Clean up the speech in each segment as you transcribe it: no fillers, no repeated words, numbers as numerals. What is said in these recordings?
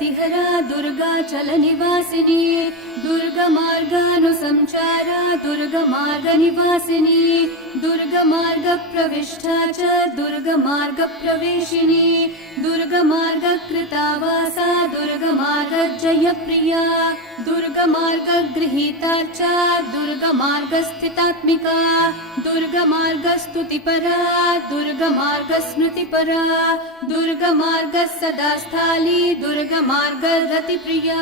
प्रतिहरा दुर्गाचलनिवासिनी दुर्गमार्गानुसञ्चारा दुर्गमार्गनिवासिनी दुर्गमार्गप्रविष्टा च दुर्गमार्गप्रवेशिनी दुर्गमार्गकृता वासा दुर्गमार्गजयप्रिया दुर्गमार्गगृहीता च दुर्गमार्गस्थितात्मिका दुर्गमार्गस्तुतिपरा दुर्गमार्गस्मृतिपरा दुर्गमार्गसदा स्थाली दुर्गमार्गरतिप्रिया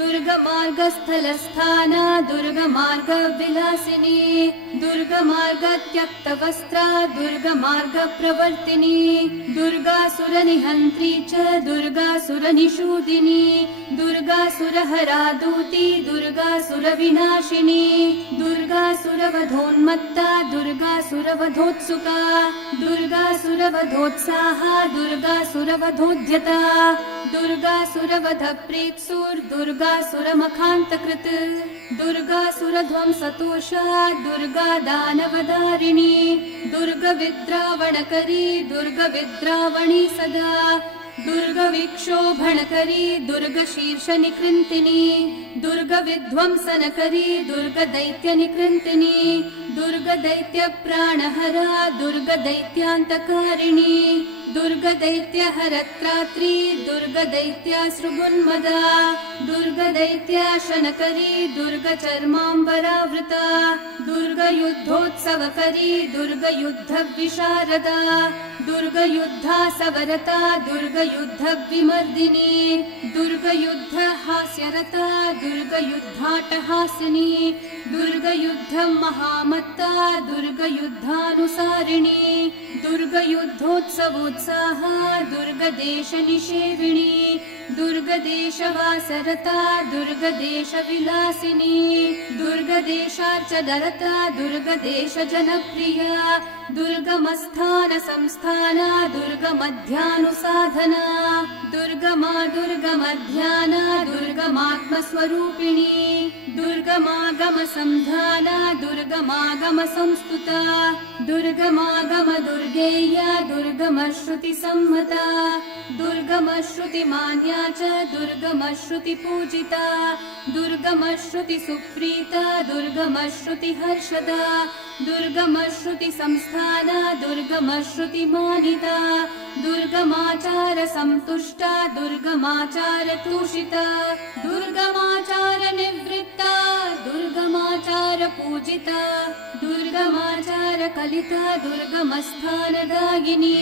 दुर्गमार्गस्थलस्थाना दुर्गमार्गविलासिनी दुर्गमार्गत्यक्तवस्त्रा दुर्गमार्गप्रवर्तिनी दुर्गासुरनिहन्त्री च दुर्गासुरनिषूदिनी दुर्गासुरहरा दूती दुर्गासुरविनाशिनी दुर्गासुरवधोन्मत्ता दुर्गासुरवधोत्सुका दुर्गासुरवधोत्साहा दुर्गासुरवधोद्यता दुर्गासुरवधप्रेत्सुर्दुर्गासुरमखान्तकृत् दुर्गासुरध्वंसतोषा दुर्गादानवधारिणी दुर्गविद्रावणकरी दुर्गविद्रावणी सदा दुर्गविक्षोभणकरी दुर्गशीर्षनिकृन्तिनी दुर्गविध्वंसनकरी दुर्गदैत्यनिकृन्तिनी दुर्गदैत्यप्राणहरा दुर्गदैत्यान्तकारिणी दुर्गदैत्यहरत्रात्री दुर्गदैत्याश्रुगुन्मदा दुर्गदैत्याशनकरी दुर्गचर्माम्बरावृता दुर्गयुद्धोत्सवकरी दुर्गयुद्धविशारदा दुर्गयुद्धासवरता दुर्गयुद्धविमर्दिनी दुर्गयुद्धहास्यरता दुर्गयुद्धाटहासिनी दुर्गयुद्धमहामत्ता दुर्गयुद्धानुसारिणी दुर्गयुद्धोत्सवोत्साहा दुर्गदेशनिषेविणी दुर्गदेशवासरता दुर्गदेशविलासिनी दुर्गदेशार्चदरता दुर्गदेशजनप्रिया दुर्गमस्थानसंस्थाना दुर्गमध्यानुसाधना दुर्गमा दुर्गमध्याना दुर्गमात्मस्वरूपिणी दुर्गमागमसंधाना दुर्गमागमसंस्तुता दुर्गमागमदुर्गेया दुर्गमश्रुतिसम्मता दुर्गमश्रुतिमान्या च दुर्गमश्रुतिपूजिता दुर्गमश्रुतिसुप्रीता दुर्गमश्रुतिहर्षदा दुर्गमश्रुतिसंस्थाना दुर्गमश्रुतिमानिता दुर्गमाचारसन्तुष्टा दुर्गमाचारतूषिता दुर्गमाचारनिवृत्ता दुर्गमाचारपूजिता दुर्गमाचारकलिता दुर्गमस्थानदायिनी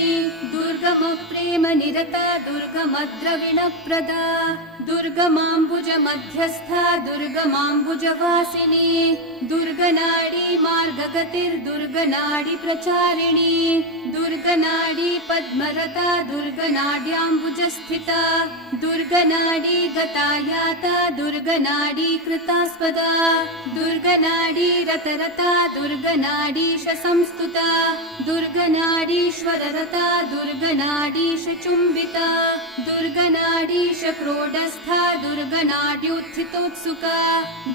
दुर्गमप्रेमनिरता दुर्गमद्रविणप्रदा दुर्गमाम्बुजमध्यस्था दुर्गमाम्बुजवासिनी दुर्गनाडी मार्गगतिर्दुर्गनाडी प्रचारिणी दुर्गनाडी पद्मरता दुर्गनाड्याम्बुजस्थिता दुर्गनाडी गतायाता दुर्गनाडी कृतास्पदा दुर्गनाडी रतरता दुर्गनाडीश संस्तुता दुर्गनाडीश्वररता दुर्गनाडीश चुम्बिता दुर्गनाडीश क्रोडस्था दुर्गनाड्योत्थितोत्सुका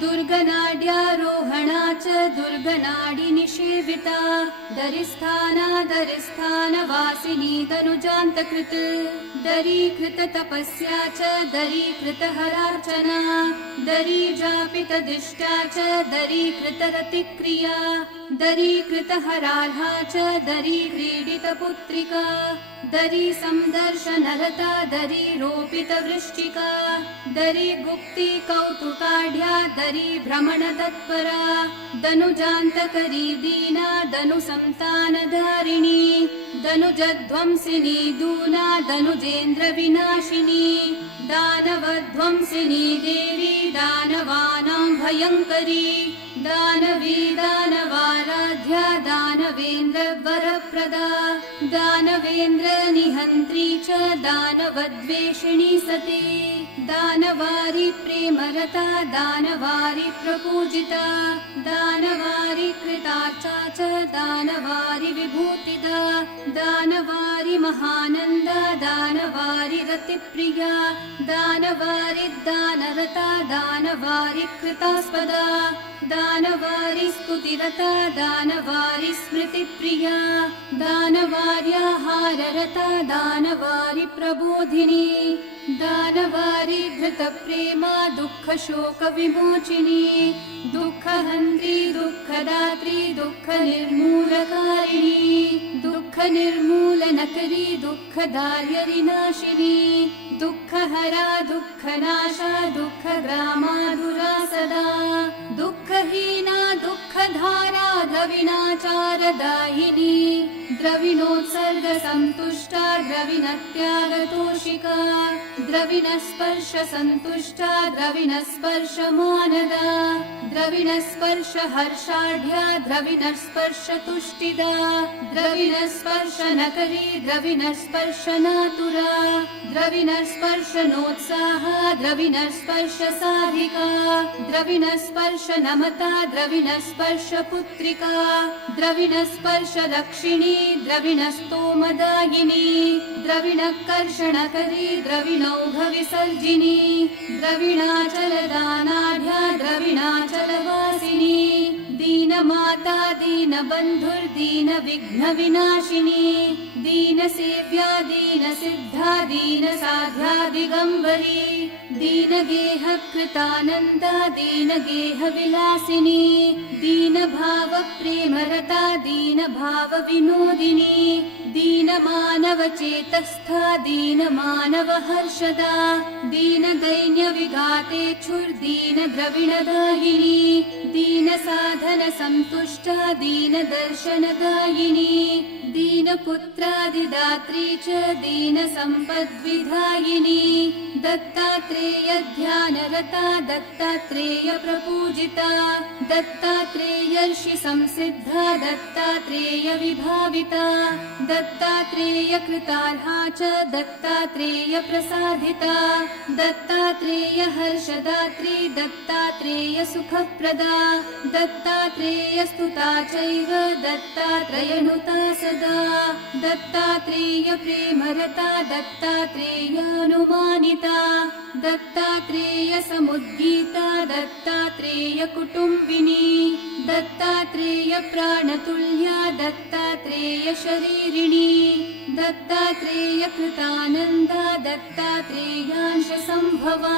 दुर्गनाड्यारोहणा च दुर्गनाडी निषेविता दरिस्थाना दरिस्थानवासिनी दनुजान्तकृत् दरीकृततपस्या च दरीकृतहरार्चना दरीजापितदिष्टा च दरीकृतरतिक्रिया दरीकृतहरार्हा च दरीक्रीडितपुत्रिका दरीसंदर्शनरता दरीरोपितवृश्चिका दरीगुप्ती कौतुकाढ्या दरीभ्रमणतत्परा दनुजान्तकरी दीना दनुसन्तानधारिणी दनुजध्वंसिनी दूना दनुजेन्द्रविनाशिनी दानवध्वंसिनी देवी दानवानां भयङ्करी दानवी दानवाराध्या दानवेन्द्रवरप्रदा दानवेन्द्रनिहन्त्री च दानवद्वेषिणी सती दानवारी प्रेमरता दानवारी प्रपूजिता दानवारी कृतार्चा च दानवारी विभूतिदा दानवारी महानन्दा दानवारी रतिप्रिया दानवारी दानरता दानवारी कृतास्पदा दानवारी स्तुतिरता दानवारी स्मृतिप्रिया दानवार्याहाररता दानवारी प्रबोधिनी दानवारी धृतप्रेमा दुःखशोकविमोचिनी दुःखहन्त्री दुःखदात्री दुःखनिर्मूलकारिणी दुःखनिर्मूलनकरी दुःखदार्यविनाशिनी दुःखहरा दुःखनाशा दुःखग्रामाधुरा सदा दुःखहीना दुःखधारा द्रविणाचारदायिनी द्रविणोत्सर्गसन्तुष्टा द्रविणत्यागतोषिका द्रविणस्पर्शसन्तुष्टा द्रविणस्पर्शमानदा द्रविणस्पर्शहर्षाढ्या द्रविणस्पर्शतुष्टिदा द्रविणस्पर्शनकरी द्रविणस्पर्शनातुरा द्रविणस्पर्शनोत्साहा द्रविणस्पर्शसाधिका द्रविणस्पर्शनमता द्रविणस्पर्शपुत्रिका द्रविणस्पर्शलक्षिणी द्रविणस्तोमदायिनी द्रविणकर्षणकरी द्रविणौघविसर्जिनी द्रविणाचलदानाढ्या द्रविणाचलवासिनी दीनमाता दीनबन्धुर्दीनविघ्नविनाशिनी दीनसेव्या दीनसिद्धा दीनसाध्या दिगम्बरी दीनगेहकृतानन्दा दीनगेहविलासिनी दीनभावप्रेमरता दीनभावविनोदिनी दीनमानवचेतस्था दीनमानवहर्षदा दीनदैन्यविघातेच्छुर्दीनद्रविणदायिनी दीनसाधनसन्तुष्टा दीनदर्शनदायिनी दीनपुत्रादिदात्री च दीनसम्पद्विधायिनी दत्तात्रेयध्यानरता दत्तात्रेयप्रपूजिता दत्तात्रेयर्षिसंसिद्धा दत्तात्रेयविभाविता दत्तात्रेयकृतार्हा च दत्तात्रेयप्रसादिता दत्तात्रेयहर्षदात्री दत्तात्रेयसुखप्रदा दत्तात्रेयस्तुता चैव दत्तात्रेयनुता सदा दत्तात्रेयप्रेमरता दत्तात्रेयानुमानिता दत्तात्रेयसमुद्गीता दत्तात्रेयकुटुम्बिनी दत्तात्रेयप्राणतुल्या दत्तात्रेयशरीरिणी दत्तात्रेयकृतानन्दा दत्तात्रेयांशसम्भवा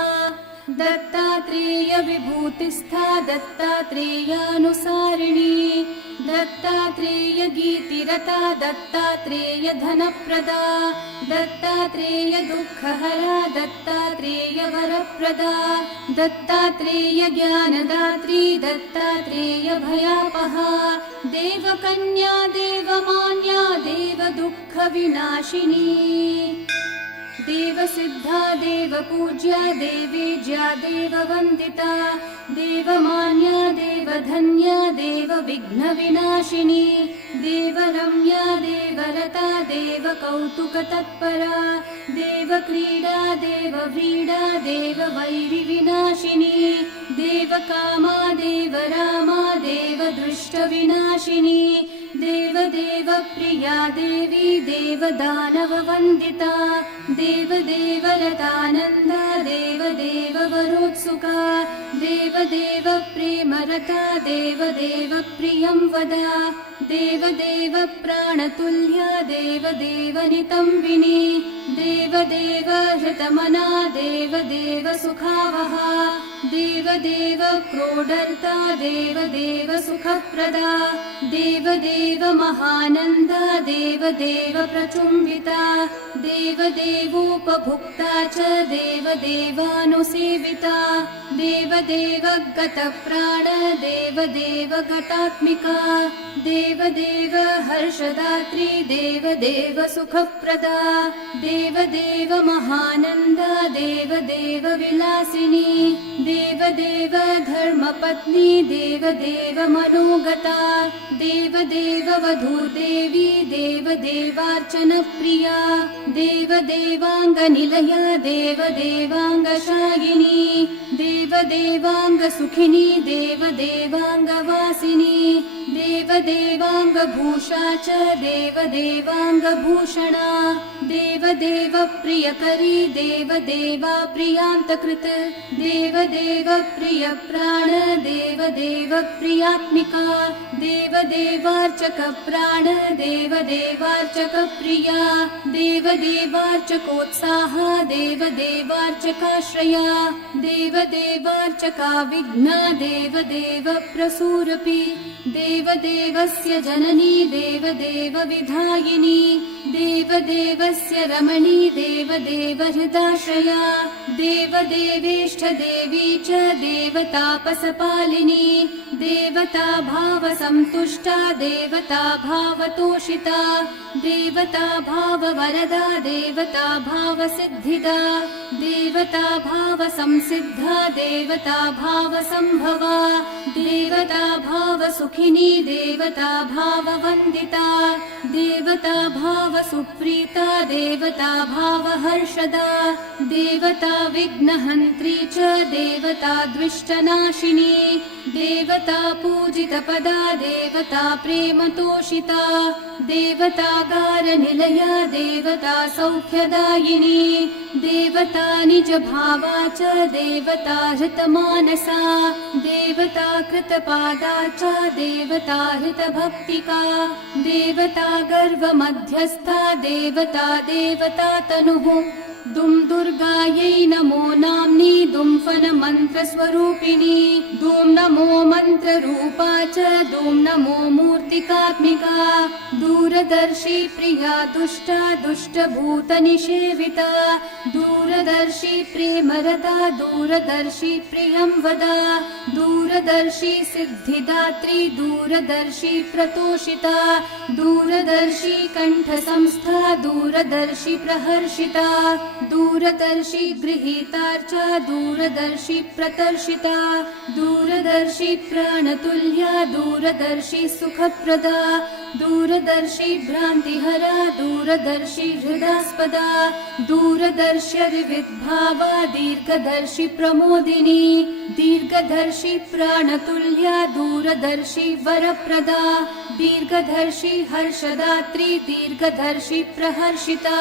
दत्तात्रेयविभूतिस्था दत्तात्रेयानुसारिणी दत्तात्रेयगीतिरता दत्तात्रेयधनप्रदा दत्तात्रेयदुःखहरा दत्तात्रेयवरप्रदा दत्तात्रेयज्ञानदात्री दत्तात्रेयभयापहा देवकन्या देवमान्या देवदुःखविनाशिनी देवसिद्धा देवपूज्या देवेज्या देववन्दिता देवमान्या देवधन्या देवविघ्नविनाशिनी देवरम्या देवरता देवकौतुकतत्परा देवक्रीडा देवव्रीडा देववैरिविनाशिनी देवकामा देवरामा देवदृष्टविनाशिनी देवदेवप्रिया देवी देवदानववन्दिता देवदेवरतानन्दा देवदेववरोत्सुका देवदेवप्रेमरता देवदेवप्रियं वदा देवदेवप्राणतुल्या देवदेवनितम्बिनी देवदेवहृतमना देवदेवसुखावहा देवदेवक्रोडर्ता देवदेवसुखप्रदा देवदेवमहानन्दा देवदेवप्रचुम्बिता देवदेवोपभुक्ता च देवदेवानुसेविता देवदेवगतप्राण देवदेवगतात्मिका देवदेवहर्षदात्री देवदेवसुखप्रदा देवदेवमहानन्दा देवदेवविलासिनी देवदेवधर्मपत्नी देवदेवमनोगता देवदेववधूदेवी देवदेवार्चनप्रिया देवदेवाङ्गनिलया देवदेवाङ्गशायिनी देवदेवाङ्गसुखिनी देवदेवाङ्गवासिनी देवदेवाङ्गभूषा च देवदेवाङ्गभूषणा देवदेवप्रियकरी देवदेवाप्रियान्तकृत देवदेव देवदेवप्रिय प्राण देवदेवप्रियात्मिका देवदेवार्चक प्राण देवदेवार्चक प्रिया देवदेवार्चकोत्साह देवदेवार्चकाश्रया देवदेवार्चका विघ्ना देवदेव प्रसूरपि देवदेवस्य जननी देवदेव विधायिनी देवदेवस्य रमणी देवदेव हृदाश्रया देवदेवेष्ठ देवी च देवतापसपालिनी देवता भावसन्तुष्टा देवता भावतोषिता देवता भाववरदा देवता भावसिद्धिदा देवता भावसंसिद्धा देवता भावसम्भवा देवता भावसुखिनी देवता भाववन्दिता देवता भावसुप्रीता देवता भावहर्षदा देवता विघ्नहन्त्री च देवता द्विष्टनाशिनी देवता पूजितपदा देवता प्रेमतोषिता देवता गारनिलया देवता सौख्यदायिनी देवता निजभावा च देवता हृतमानसा देवता कृतपादा च देवता हृतभक्तिका देवता गर्वमध्यस्था देवता देवता तनुः दुं दुर्गायै नमो नाम्नी दुं फन मन्त्रस्वरूपिणी दुं नमो मन्त्ररूपा च दुं नमो मूर्तिकात्मिका दूरदर्शी प्रिया दुष्टा दुष्टभूतनिषेविता दूरदर्शी प्रेमरता दूरदर्शी प्रियं वदा दूरदर्शी सिद्धिदात्री दूरदर्शी प्रतोषिता दूरदर्शी कण्ठसंस्था दूरदर्शी प्रहर्षिता दूरदर्शी गृहीतार्चा दूरदर्शी प्रतर्षिता दूरदर्शी प्राणतुल्या दूरदर्शी सुखप्रदा दूरदर्शी भ्रान्तिहरा दूरदर्शी हृदास्पदा दूरदर्श्यविद्भावा दीर्घदर्शी प्रमोदिनी दीर्घदर्शी प्राणतुल्या दूरदर्शी वरप्रदा दीर्घदर्शी हर्षदात्री दीर्घदर्शी प्रहर्षिता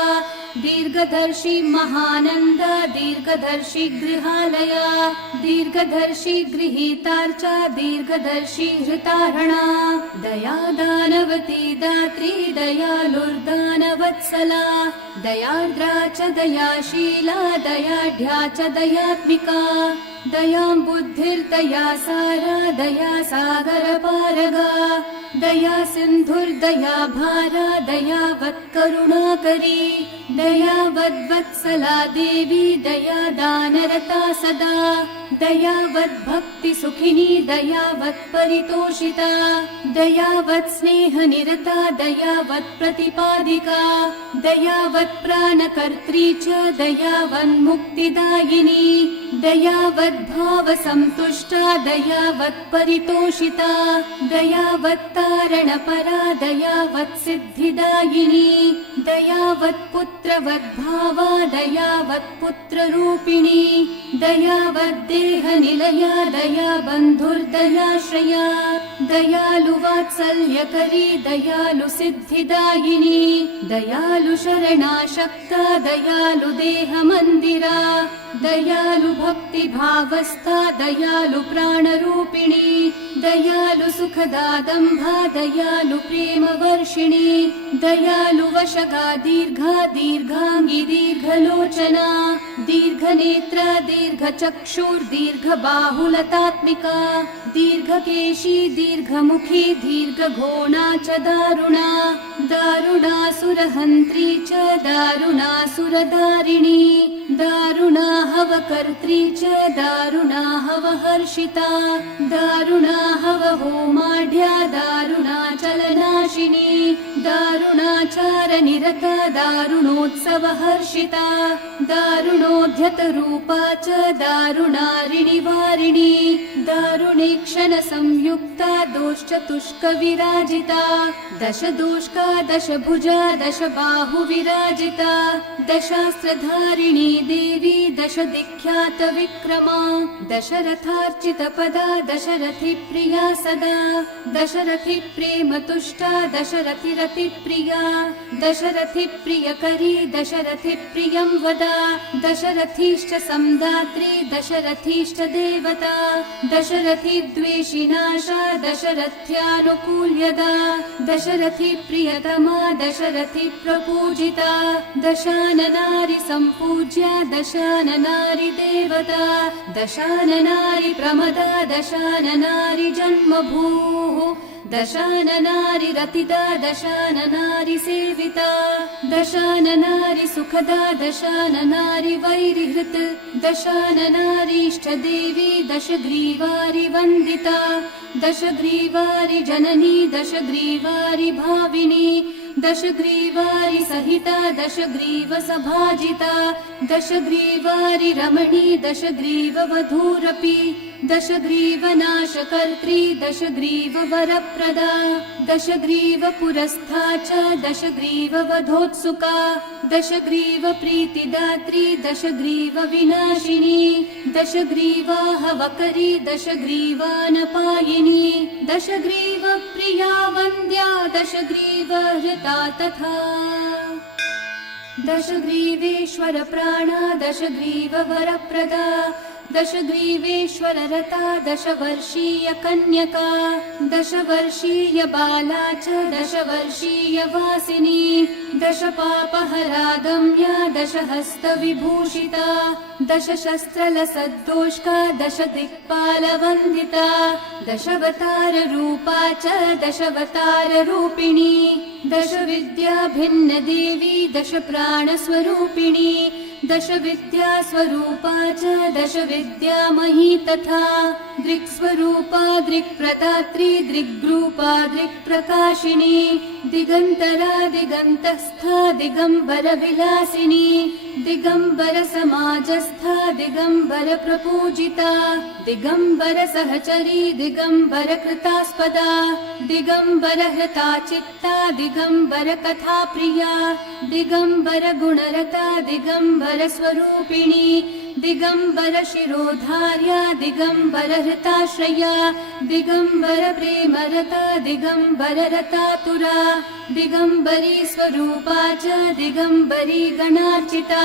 दीर्घदर्शी महानन्दा दीर्घदर्शी गृहालया दीर्घदर्शी गृहीतार्चा दीर्घदर्शी हृतारणा दया दानवती दात्री दयालुर्दानवत्सला दयार्द्रा च दयाशीला दयाढ्या च दयात्मिका दयां बुद्धिर्दया सारा दया सागरपारगा दया सिन्धुर्दया भारा दयावत्करुणाकरी दयावद्वत्सला देवी दया दानरता सदा दयावद्भक्तिसुखिनी दयावत्परितोषिता दयावत्स्नेहनिरता दयावत्प्रतिपादिका दयावत्प्राणकर्त्री च दयावन्मुक्तिदायिनी दयावद्भावसन्तुष्टा दयावत्परितोषिता दयावत्तारणपरा दयावत्सिद्धिदायिनी दयावत्पुत्रवद्भावा दयावत्पुत्ररूपिणी दयावद्देहनिलया दयाबन्धुर्दयाश्रया दयालुवात्सल्यकरी दयालुसिद्धिदायिनी दयालुशरणाशक्ता दयालुदेहमन्दिरा दयालुभक्तिभावस्था दयालुप्राणरूपिणी दयालुसुखदादम्भा दयालुप्रेमवर्षिणी दयालुवशगा दीर्घा दीर्घाङ्गी दीर्घलोचना दीर्घनेत्रा दीर्घचक्षुर्दीर्घबाहुलतात्मिका दीर्घकेशी दीर्घमुखी दीर्घघोणा च दारुणा दारुणासुरहन्त्री च दारुणासुरदारिणी दारुणा हवकर्त्री च दारुणा हवहर्षिता दारुणा हवहोमाढ्या दारुणा चलनाशिनी दारुणाचारनिरता दारुणोत्सवहर्षिता दारुणोद्यतरूपा च दारुणारिणिवारिणी दारुणेक्षणसंयुक्ता दोश्चतुष्कविराजिता दशदोष्का दशभुजा दशबाहुविराजिता दशास्त्रधारिणी देवी दश दिख्यात विक्रमा दशरथार्चित पदा दशरथि प्रिया सदा दशरथि प्रेम तुष्टा दशरथि रति प्रिया दशरथि प्रियकरी दशरथि प्रियं वदा दशरथीश्च संदात्री दशरथीश्च देवता दशरथि द्वेषिनाशा दशरथ्यानुकूल्यदा दशरथि प्रियतमा दशरथि प्रपूजिता दशाननारि सम्पूज्या दशाननारि देवता दशाननारि प्रमदा दशाननारि जन्मभूः दशाननारि रतिदा दशाननारि सेविता दशाननारि सुखदा दशाननारि वैरिहृत् दशाननारीष्ट देवी दशग्रीवारि वन्दिता दशग्रीवारि जननी दशग्रीवारि भाविनी दशग्रीवारि सहिता दशग्रीव सभाजिता दशग्रीवारि रमणी दशग्रीव वधूरपि दशग्रीव नाशकर्त्री दशग्रीव वरप्रदा दशग्रीव पुरस्था च दशग्रीव वधोत्सुका दशग्रीव प्रीतिदात्री दशग्रीव विनाशिनी दशग्रीवाहवकरी दशग्रीवानपायिनी दशग्रीव प्रिया वन्द्या दशग्रीव हृता तथा दशग्रीवेश्वर प्राणा दशग्रीव वरप्रदा दशग्रीवेश्वर रता दशवर्षीय कन्यका दशवर्षीय बाला च दशवर्षीय वासिनी दशपापहरागम्या दशहस्त विभूषिता दशशस्त्रलसद्दोष्का दशदिक्पालवन्दिता दशवतार रूपा च दशवतार रूपिणी दशविद्या भिन्न देवी दशप्राणस्वरूपिणी दशविद्या स्वरूपा च दशविद्यामयी तथा दृक्स्वरूपा दृक्प्रदात्री दृग्रूपा दृक्प्रकाशिनी दिगन्तरा दिगन्तस्था दिगम्बर विलासिनी दिगम्बर समाजस्था दिगम्बर प्रपूजिता दिगम्बर सहचरी दिगम्बर कृतास्पदा दिगम्बर हृता चित्ता दिगम्बर कथा प्रिया दिगम्बर गुणरता दिगम्बर स्वरूपिणी दिगम्बर शिरोधार्या दिगम्बर हृताश्रया दिगम्बर प्रेमरता दिगम्बर रतातुरा दिगम्बरी स्वरूपा च दिगम्बरी गणार्चिता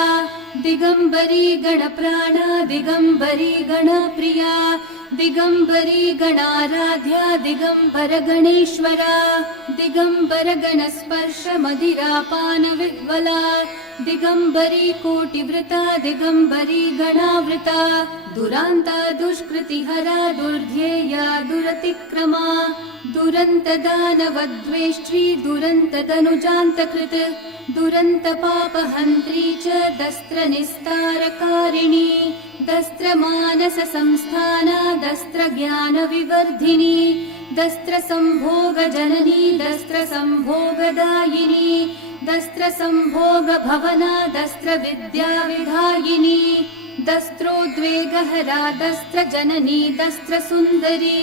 दिगम्बरी गणप्राणा दिगम्बरी गणप्रिया दिगम्बरी गणाराध्या दिगम्बर गणेश्वरा दिगम्बर गणस्पर्श मदिरापान विह्वला दिगम्बरी कोटिवृता दिगम्बरी गणावृता दुरान्ता दुष्कृतिहरा दुर्ध्येया दुरतिक्रमा दुरन्तदानवद्वेष्ट्री दुरन्तदनुजान्तकृत् दुरन्तपापहन्त्री च दस्त्रनिस्तारकारिणी दस्त्रमानससंस्थाना दस्त्रज्ञानविवर्धिनी दस्त्रसम्भोगजननी दस्त्रसम्भोगदायिनी दस्त्रसम्भोगभवना दस्त्रविद्याविधायिनी दस्त्रोद्वेगहरा दस्त्रजननी दस्त्रसुन्दरी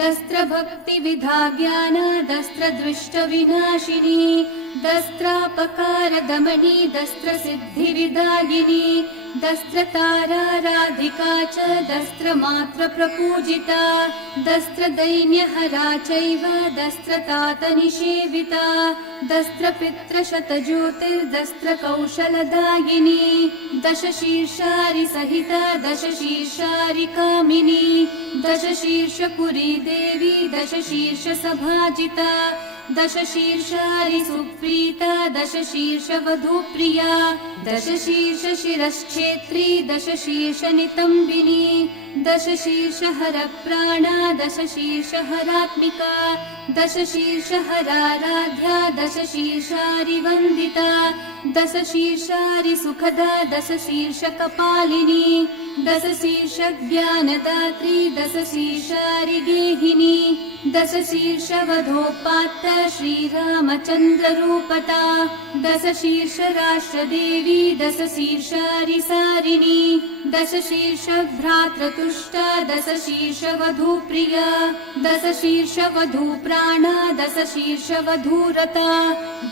दस्त्रभक्तिविधाज्ञाना दस्त्रदृष्टविनाशिनी दस्त्रापकारदमनी दस्त्रसिद्धिविदायिनी दस्त्रताराराधिका च दस्त्रमात्रप्रपूजिता दस्त्रदैन्यहरा चैव दस्त्रतातनिषेविता दस्त्रपितृशतज्योतिर्दस्त्रकौशलदायिनी दशशीर्षारि सहिता दशशीर्षारि कामिनी दशशीर्षपुरी देवी दशशीर्षसभाजिता दशशीर्षारि सुप्रीता दशशीर्षवधूप्रिया दशशीर्षशिरश्छेत्री दशशीर्षनितम्बिनी दशशीर्षहरप्राणा दशशीर्षहरात्मिका दशशीर्षहराराध्या दशशीर्षारिवन्दिता दशशीर्षारि सुखदा दशशीर्षकपालिनी दशशीर्षज्ञानदात्री दशशीर्षारि गेहिनी दशशीर्षवधोपात्त श्रीरामचन्द्ररूपता दशशीर्षराष्ट्रदेवी दशशीर्षारिसारिणी दशशीर्षभ्रातृतुष्टा दशशीर्षवधूप्रिया दशशीर्षवधूप्राणा दशशीर्षवधूरता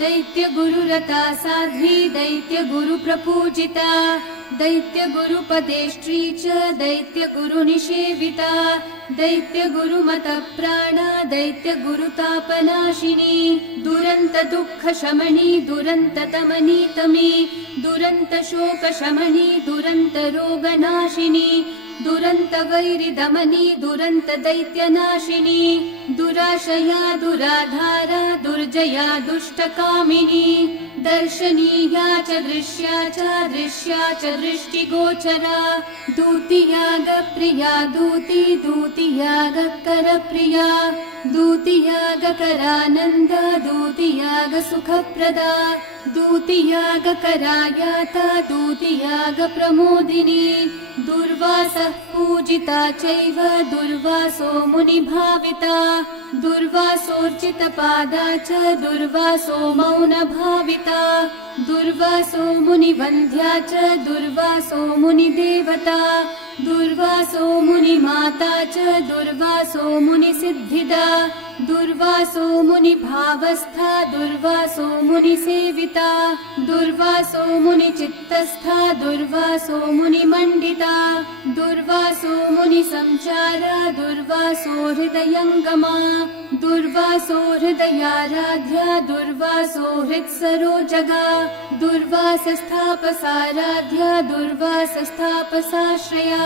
दैत्यगुरुरता साध्वी दैत्यगुरुप्रपूजिता दैत्यगुरुपदेष्ट्री च दैत्यगुरुनिषेविता दैत्यगुरुमतप्राणा दैत्यगुरुतापनाशिनी दुरन्तदुःखशमनी दुरन्ततमनीतमी दुरन्तशोकशमनी दुरन्तरोगनाशिनी दुरन्तवैरिदमनी दुरन्तदैत्यनाशिनी दुराशया दुराधारा दुर्जया दुष्टकामिनी दर्शनीया च दृश्या च दृष्टिगोचरा दूतियागप्रिया दूतियागकरप्रिया दूतियागकरानन्द दूतियागसुखप्रदा दूतियागकरायाता दूतियागप्रमोदिनी दुर्वासः पूजिता चैव दुर्वासो मुनिभाविता दुर्वासोर्चितपादा च दुर्वासो मौनभाविता दुर्वासो मुनिवन्द्या च दुर्वासो मुनिदेवता दुर्वासो मुनिमाता च दुर्वासो मुनिसिद्धिदा दुर्वासो मुनिभावस्था दुर्वासो मुनिसेविता दुर्वासो मुनिचित्तस्था दुर्वासो मुनिमण्डिता दुर्वासो मुनिसंचारा दुर्वासो हृदयङ्गमा दुर्वासो हृदयाराध्या दुर्वासो हृत्सरोजगा दुर्वासस्थापसाराध्या दुर्वासस्थापसाश्रया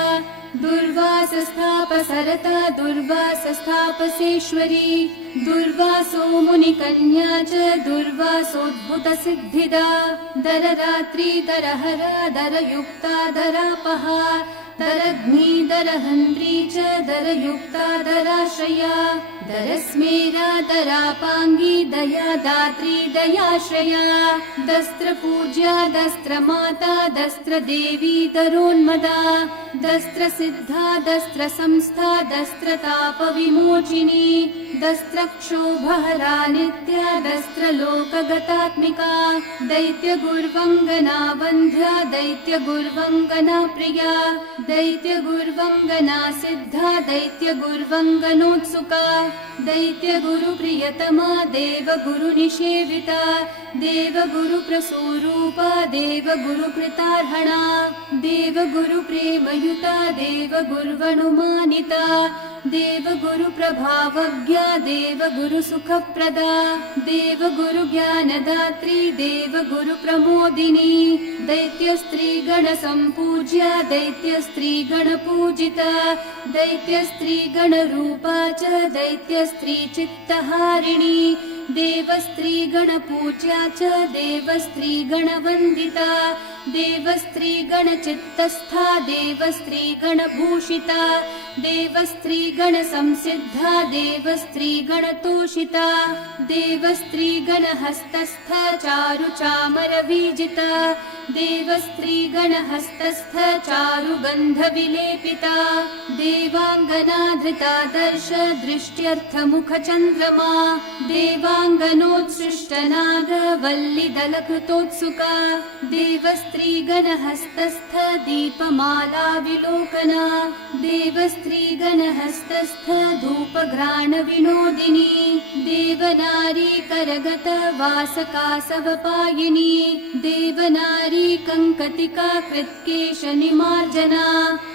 दुर्वासस्थापसरता दुर्वासस्थापसेश्वरी दुर्वासो मुनिकन्या च दुर्वासोद्भुतसिद्धिदा दररात्रि दरहरा दरयुक्ता दरापहा दरग्नि दरहन्त्री च दरयुक्ता दराश्रया दरस्मेरा दरापाङ्गी दया दात्री दयाश्रया दस्त्रपूज्या दस्त्रमाता दस्त्रदेवी दरोन्मदा दस्त्रसिद्धा दस्त्रसंस्था दस्त्रतापविमोचिनी दस्त्रक्षोभहरा नित्या दस्त्रलोकगतात्मिका दैत्यगुर्वङ्गना वन्ध्या दैत्यगुर्वङ्गना प्रिया दैत्यगुर्वङ्गना सिद्धा दैत्यगुर्वङ्गनोत्सुका दैत्यगुरुप्रियतमा देवगुरुनिषेविता देवगुरुप्रसूरूपा देवगुरुकृतार्हणा देवगुरुप्रेमयुता देवगुर्वनुमानिता देवगुरुप्रभावज्ञा देवगुरुसुखप्रदा देवगुरुज्ञानदात्री देवगुरुप्रमोदिनी दैत्यस्त्रीगणसम्पूज्या दैत्यस्त्रीगणपूजिता दैत्यस्त्रीगणरूपा च दैत्यस्त्रीचित्तहारिणी देवस्त्रीगणपूज्या च देवस्त्रीगणवन्दिता देवस्त्रीगणचित्तस्था देवस्त्रीगणभूषिता देवस्त्रीगणसंसिद्धा देवस्त्रीगणतोषिता देवस्त्रीगणहस्तस्था चारुचामरवीजिता देवस्त्रीगणहस्तस्थ चारुगन्धविलेपिता देवाङ्गनाधृतादर्श दृष्ट्यर्थमुखचन्द्रमा देवाङ्गनोत्सृष्टनागवल्लिदलकृतोत्सुका देवस्त्रीगणहस्तस्थ दीपमालाविलोकना देवस्त्रीगणहस्तस्थ धूपघ्राणविनोदिनी देवनारी करगत वासकासवपायिनी देवनारी कङ्कतिका कृत्केशनिमार्जना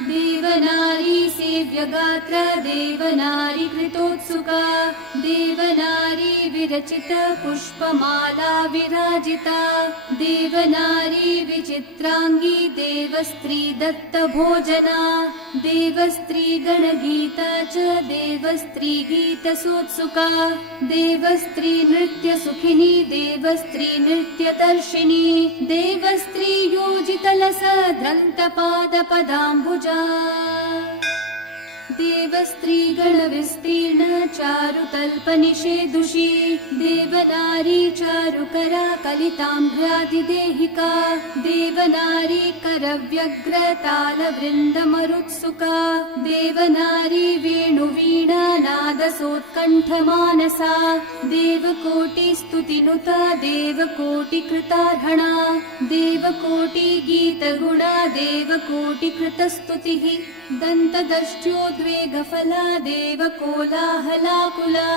देवनारी सेव्यगात्र देवनारी कृतोत्सुका देवनारी विरचित पुष्पमाला विराजिता देवनारी विचित्राङ्गी देवस्त्री दत्तभोजना देवस्त्री गणगीता च देवस्त्री गीतसोत्सुका देवस्त्री नृत्यसुखिनी देवस्त्री नृत्यदर्शिनी देवस्त्री योजितलसधन्तपादपदाम्बुजा देवस्त्रीगणविस्तीर्ण चारुतल्पनिषेदुषी देवनारी चारुकरा कलिताम्भ्रादिदेहिका देवनारी करव्यग्रतालवृन्दमरुत्सुका देवनारी वेणुवीणा नादसोत्कण्ठमानसा देवकोटिस्तुतिनुता देवकोटिकृतार्हणा देवकोटिगीतगुणा देवकोटिकृतस्तुतिः दन्तदष्ट्योद् द्वेगफला देवकोलाहलाकुला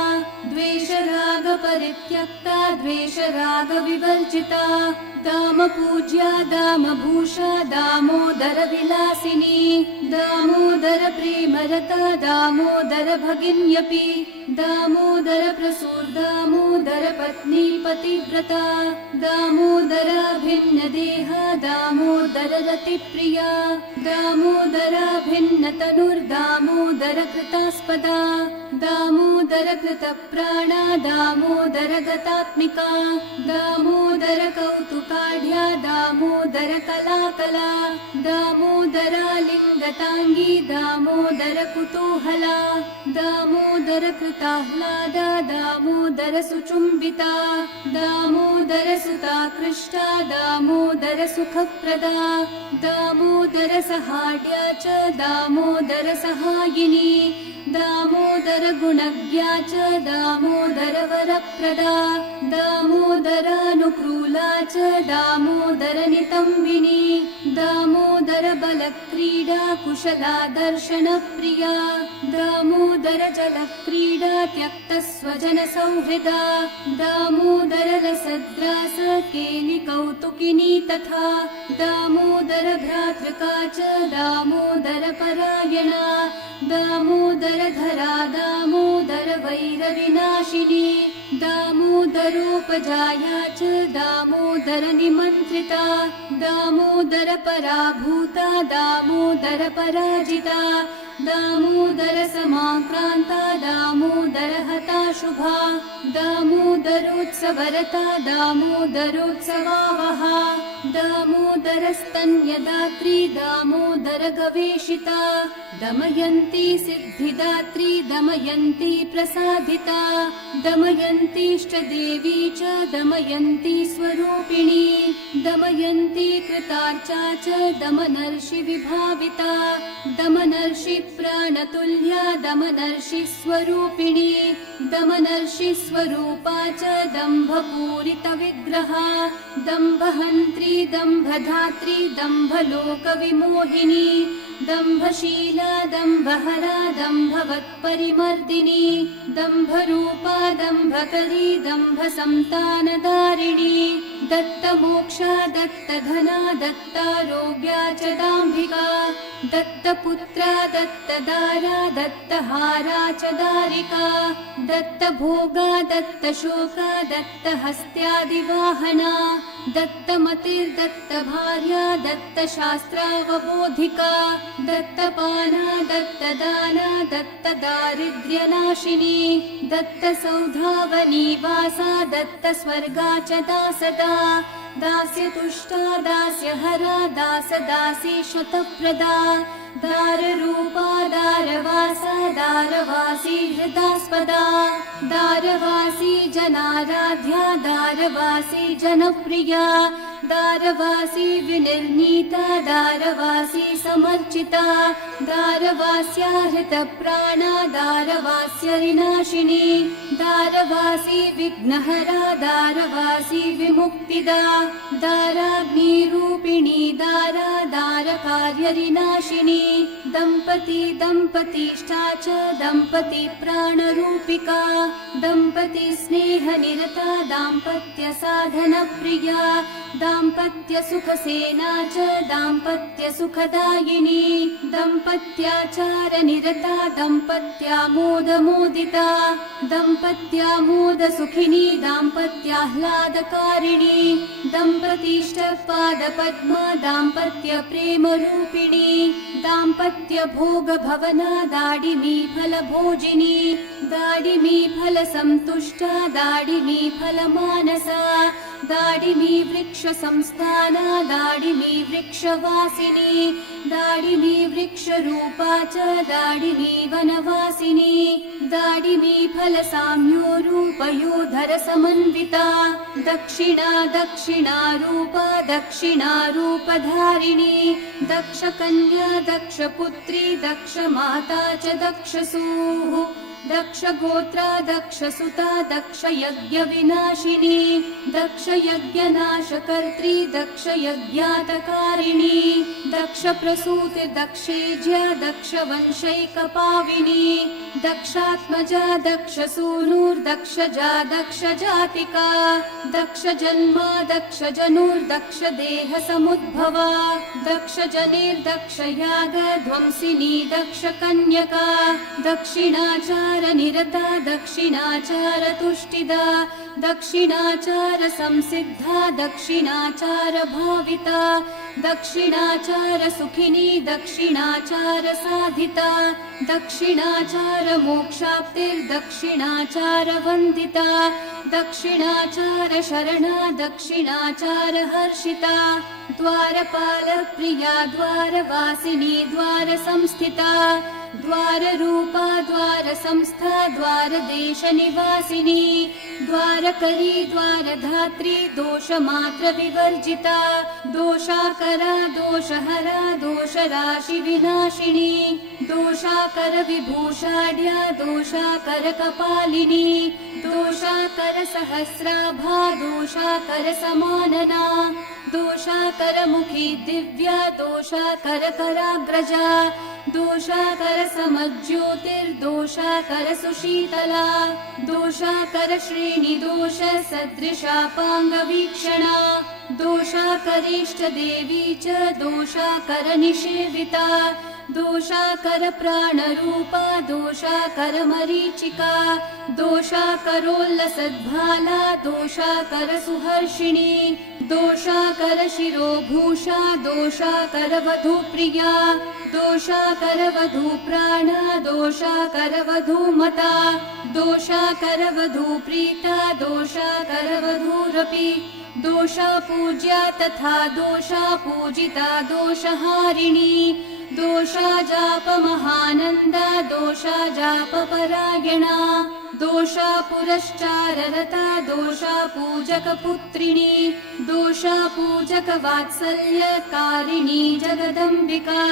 द्वेषरागपरित्यक्ता द्वेषरागविवर्जिता दामपूज्या दामभूषा दामोदरविलासिनी दामोदरप्रेमरता दामोदरभगिन्यपि दामोदरप्रसूर्दामोदरपत्नी पतिव्रता दामोदराभिन्नदेहा दामोदररतिप्रिया दामोदराभिन्नतनुर्दामोदरकृतास्पदा दामोदरकृतप्राणा दामोदरगतात्मिका दामोदरकौतुकाढ्या दामोदरकलाकला दामोदरालिङ्गताङ्गी दामोदरकुतूहला दामोदरकृताह्लादा दामोदरसुचुम्बिता दामोदरसुताकृष्टा दामोदरसुखप्रदा दामोदरसहाढ्या च दामोदरसहायिनी दामोदरगुणज्ञा च दामोदरवरप्रदा दामोदरानुकूला च दामोदरनितम्बिनी दामोदरबलक्रीडा कुशला दर्शनप्रिया दामोदरजलक्रीडा त्यक्तस्वजनसौहृदा दामोदररसद्रास केलिकौतुकिनी तथा दामोदरभ्रातृका च दामोदरपरायणा दामोदरधरा दामोदरवैरविनाशिनी दामोदरोपजाया च दामोदरनिमन्त्रिता दामोदरपराभूता दामोदरपराजिता दामोदरसमाक्रान्ता दामोदरहताशुभा दामोदरोत्सवरता दामोदरोत्सवावहा दामोदरस्तन्यदात्री दामोदरगवेशिता दमयन्ती सिद्धिदात्री दमयन्ती प्रसादिता दमयन्तीष्टदेवी च दमयन्ती स्वरूपिणी दमयन्ती कृतार्चा च दमनर्षि विभाविता दमनर्षि प्राणतुल्या दमनर्षि स्वरूपिणी दमनर्षि स्वरूपा च दम्भपूरितविग्रहा दम्भहन्त्री दम्भधात्री दम्भलोकविमोहिनी दम्भशीला दम्भहरा दम्भवत्परिमर्दिनी दम्भरूपा दम्भकरी दम्भसन्तानदारिणी दत्तमोक्षा दत्तधना दत्तारोग्या च दाम्भिका दत्तपुत्रा दत्तदारा दत्तहारा च दारिका दत्तभोगा दत्तशोका दत्तहस्त्यादिवाहना दत्तमतिर्दत्तभार्या दत्तशास्त्रावबोधिका दत्तपाना दत्तदाना दत्तदारिद्र्यनाशिनी दत्तसौधावनिवासा दत्तस्वर्गा च दासदा दास्यतुष्टा दास्यहरा दासदासी शतप्रदा दाररूपा दारवासा दारवासी हृदास्पदा दारवासी जनाराध्या दारवासी जनप्रिया दारवासी विनिर्नीता दारवासी समर्चिता दारवास्या हृतप्राणा दारवास्य विनाशिनी दारवासी विघ्नहरा दारवासी विमुक्तिदा दाराग्निरूपिणी दारा दारकार्यविनाशिनी दम्पती दम्पतिष्ठा च दम्पती प्राणरूपिका दम्पती स्नेहनिरता दाम्पत्य साधनप्रिया दाम्पत्य सुखसेना च दाम्पत्य सुखदायिनी दम्पत्याचारनिरता दम्पत्यामोदमोदिता दम्पत्यामोदसुखिनी दाम्पत्याह्लादकारिणी दम्पतीष्टपादपद्मा दाम्पत्य प्रेमरूपिणी दाम्पत्य भोगभवना दाडिमी फलभोजिनी दाडिमी फलसन्तुष्टा दाडिमी फलमानसा दाडिमी वृक्षसंस्थाना दाडिमी वृक्षवासिनी दाडिमी वृक्षरूपा च दाडिमी वनवासिनी दाडिमी फलसाम्योरूपयोधरसमन्विता दक्षिणा दक्षिणारूपा दक्षिणारूपधारिणी दक्षकन्या दक्षपुत्री दक्षमाता च दक्षसूः दक्षगोत्रा दक्षसुता दक्षयज्ञविनाशिनी दक्षयज्ञनाशकर्त्री दक्षयज्ञातकारिणी दक्षप्रसूतिर्दक्षेज्या दक्षवंशैकपाविनी दक्षात्मजा दक्षसूनुर्दक्षजा दक्षजातिका दक्षजन्मा दक्षजनुर्दक्षदेहसमुद्भवा दक्षजनिर्दक्षयागध्वंसिनी दक्षकन्यका दक्षिणाचारनिरता दक्षिणाचारतुष्टिदा दक्षिणाचारसंसिद्धा दक्षिणाचारभाविता दक्षिणाचारसुखिनी दक्षिणाचारसाधिता दक्षिणाचारमोक्षाप्तिर्दक्षिणाचारवन्दिता दक्षिणाचारशरणा दक्षिणाचारहर्षिता द्वारपालप्रिया द्वारवासिनी द्वारसंस्थिता द्वाररूपा द्वारसंस्था द्वारदेशनिवासिनी द्वारकरी द्वारधात्री दोषमात्रविवर्जिता दोषाकरा दोषहरा दोषराशिविनाशिनी दोषाकरविभूषाढ्या दोषाकरकपालिनी दोषाकरसहस्राभा दोषाकरसमानना दोषाकरमुखी दिव्या दोषाकरकराग्रजा दोषाकरसमज्योतिर्दोषाकरसुशीतला दोषाकरश्रेणिदोषसदृशापाङ्गवीक्षणा दोषाकरेष्टदेवी च दोषाकरनिषेविता दोषाकरप्राणरूपा दोषाकरमरीचिका दोषाकरोल्लसद्भाला दोषाकरसुहर्षिणी दोषाकरशिरोभूषा दोषाकरवधूप्रिया दोषाकरवधूप्राणा दोषाकरवधूमता दोषाकरवधूप्रीता दोषाकरवधूरपि दोषापूज्या तथा दोषापूजिता दोषहारिणी दोषाजापमहानन्दा दोषाजापपरायणा दोषापुरश्चाररता दोषापूजकपुत्रिणी दोषापूजकवात्सल्यकारिणी जगदम्बिका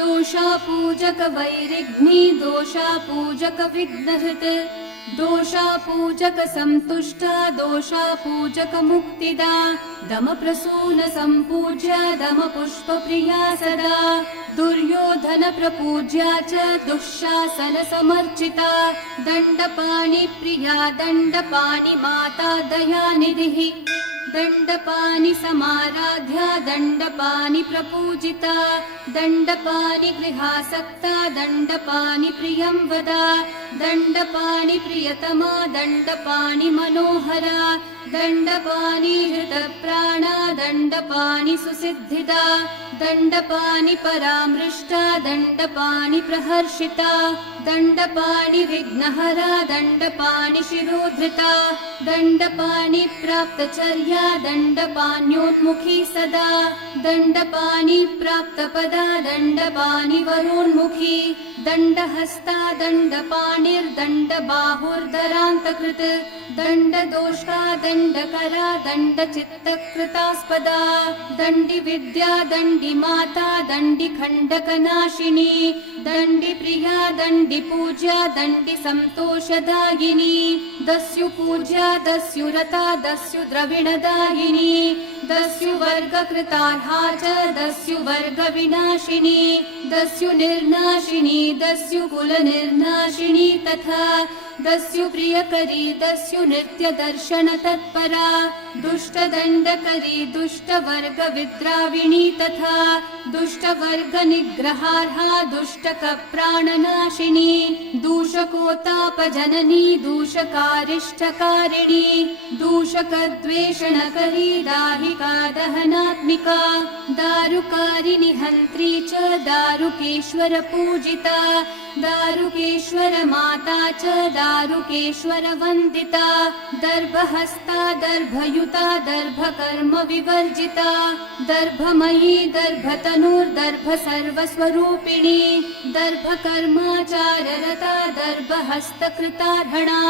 दोषापूजकवैरिघ्नी दोषापूजकविघ्नहृत् दोषापूजकसन्तुष्टा दोषापूजकमुक्तिदा दमप्रसूनसम्पूज्या दमपुष्पप्रिया सदा दुर्योधनप्रपूज्या च दुःशासनसमर्चिता दण्डपाणिप्रिया दण्डपाणिमाता दयानिधिः दण्डपाणिसमाराध्या दण्डपाणिप्रपूजिता दण्डपाणिगृहासक्ता दण्डपाणिप्रियं वदा दण्डपाणिप्रियतमा दण्डपाणिमनोहरा दण्डपाणिहृतप्राणा दण्डपाणिसुसिद्धिदा दण्डपाणिपरामृष्टा दण्डपाणिप्रहर्षिता दण्डपाणिविघ्नहरा दण्डपाणिशिरोधृता दण्डपाणिप्राप्तचर्या दण्डपाण्योन्मुखी सदा दण्डपाणिप्राप्तपदा दण्डपाणिवरोन्मुखी दण्डहस्ता दण्डपाणिर्दण्डबाहुर्धरान्तकृत् दण्डदोष्टा दण्डकरा दण्डचित्तकृतास्पदा दण्डिविद्या दण्डिमाता दण्डिखण्डकनाशिनी दण्डिप्रिया दण्डिपूज्या दण्डिसन्तोषदायिनी दस्युपूज्या दस्युरता दस्युद्रविणदायिनी दस्युवर्गकृतार्हा च दस्युवर्गविनाशिनी दस्युनिर्नाशिनी दस्युकुलनिर्नाशिनी तथा दस्युप्रियकरी दस्युनित्यदर्शनतत्परा दुष्टदण्डकरी दुष्टवर्गविद्राविणी तथा दुष्टवर्गनिग्रहार्हा दुष्टकप्राणनाशिनी दूषकोतापजननी दूषकारिष्टकारिणी दूषकद्वेषणकरी दाहिका दहनात्मिका दारुकारिणी हन्त्री च दारुकेश्वर पूजिता दारुकेश्वर माता च दारुकेश्वर वन्दिता दर्भहस्ता दर्भयुता दर्भकर्म विवर्जिता दर्भमयी दर्भतनुर्दर्भ सर्वस्वरूपिणी दर्भकर्माचाररता दर्भहस्तकृतार्हणा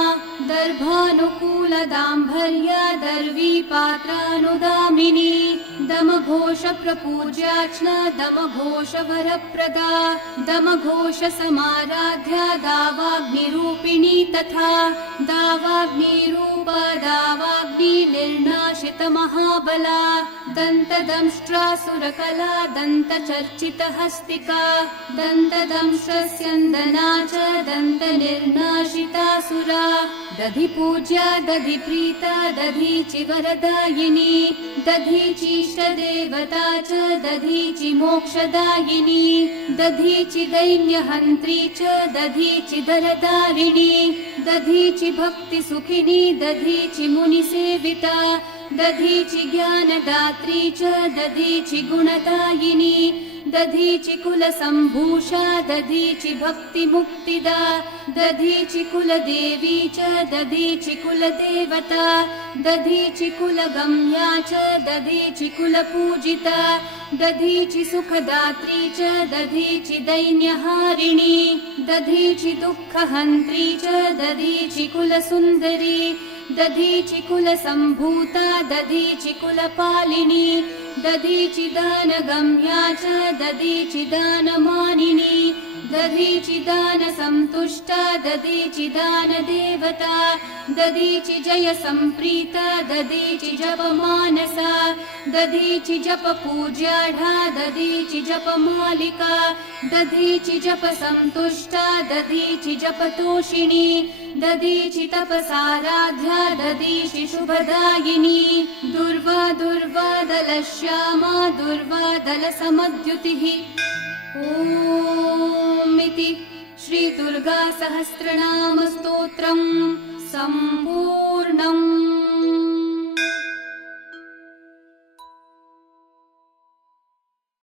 दर्भानुकूलदाम्भर्या दर्वीपात्रानुदामिनी दमघोषप्रपूज्याच्ना दमघोषवरप्रदा दमघोषसमा समाराध्या दावाग्निरूपिणी तथा दावाग्निरूपा दावाग्निर्नाशितमहाबला दन्तदंष्ट्रासुरकला दन्तचर्चितहस्तिका दन्तदंष्ट्रस्यन्दना च दन्तनिर्नाशितासुरा दधिपूज्या दधिप्रीता दधीचिवरदायिनी दधीचीष्टदेवता च दधीचि मोक्षदायिनी दधीचि दैन्यहन्त्री च दधीचिदरदारिणी दधीचि भक्तिसुखिनी दधीचि मुनिसेविता दधीचि ज्ञानदात्री च दधीचि गुणदायिनी दधीचि कुलसम्भूषा दधीचि भक्तिमुक्तिदा दधीचि कुलदेवी च दधीचि कुलदेवता दधीचि कुलगम्या च दधीचि कुलपूजिता दधीचि सुखदात्री च दधीचि दैन्यहारिणी दधीचि दुःखहन्त्री च दधीचि कुलसुन्दरी दधीचि कुलसम्भूता दधीचि कुलपालिनी दधीचि दानगम्या च दधीचि दानमानिनी दधीचि दानसन्तुष्टा दधीचि दानदेवता दधीचि जयसम्प्रीता दधीचि जपमानसा दधीचि जपपूज्याढा दधीचि जपमालिका दधीचि जपसन्तुष्टा दधीचि जपतोषिणी दधीचि तपसाराध्या दधीचि शुभदायिनी दुर्वा दुर्वादलश्यामा दुर्वादलसमद्युतिः ॐ इति श्रीदुर्गासहस्रनामस्तोत्रम् सम्पूर्णम्।